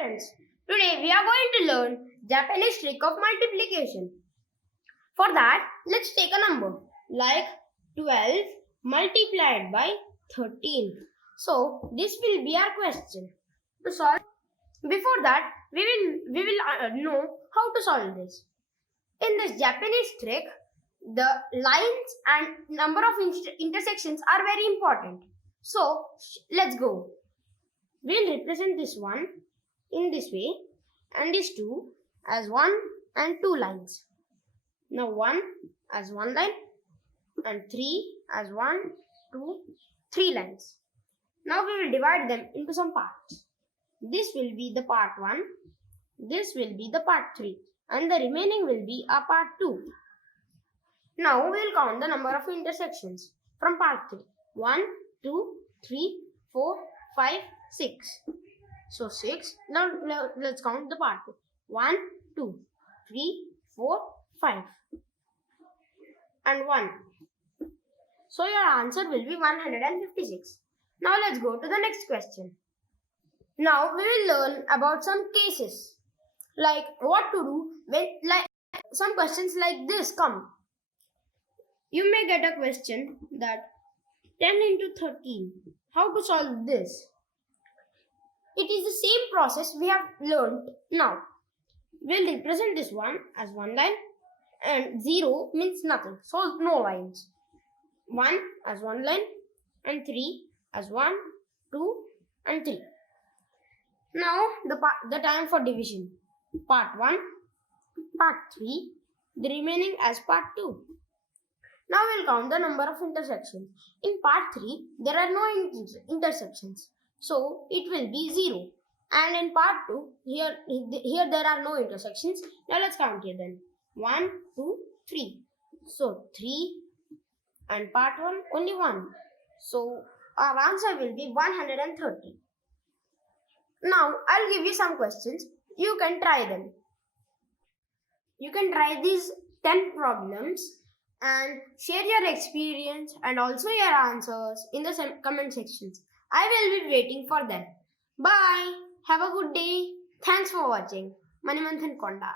friends, today we are going to learn Japanese trick of multiplication. For that, let's take a number like 12 multiplied by 13. So this will be our question. To solve, before that, we will know how to solve this. In this Japanese trick, the lines and number of intersections are very important. So let's go. We'll represent this one in this way and these two as 1 and 2 lines. Now 1 as 1 line and 3 as 1, 2, 3 lines. Now we will divide them into some parts. This will be the part 1, this will be the part 3 and the remaining will be a part 2. Now we will count the number of intersections from part 3. 1, 2, 3, 4, 5, 6. So 6. Now let's count the part 2. 1, 2, 3, 4, 5 and 1. So your answer will be 156. Now let's go to the next question. Now we will learn about some cases, like what to do when some questions like this come. You may get a question that 10 into 13. How to solve this? It is the same process we have learned now. We'll represent this one as 1 line and 0 means nothing, so no lines. 1 as 1 line and 3 as 1, 2 and 3. Now the time for division. Part 1, part 3, the remaining as part 2. Now we'll count the number of intersections. In part 3, there are no intersections. So it will be 0. And in part 2, here there are no intersections. Now let's count here then. 1, 2, 3. So 3 and part 1 only 1. So our answer will be 130. Now I'll give you some questions. You can try them. You can try these 10 problems and share your experience and also your answers in the comment sections. I will be waiting for them. Bye. Have a good day. Thanks for watching. Manimanthan Konda.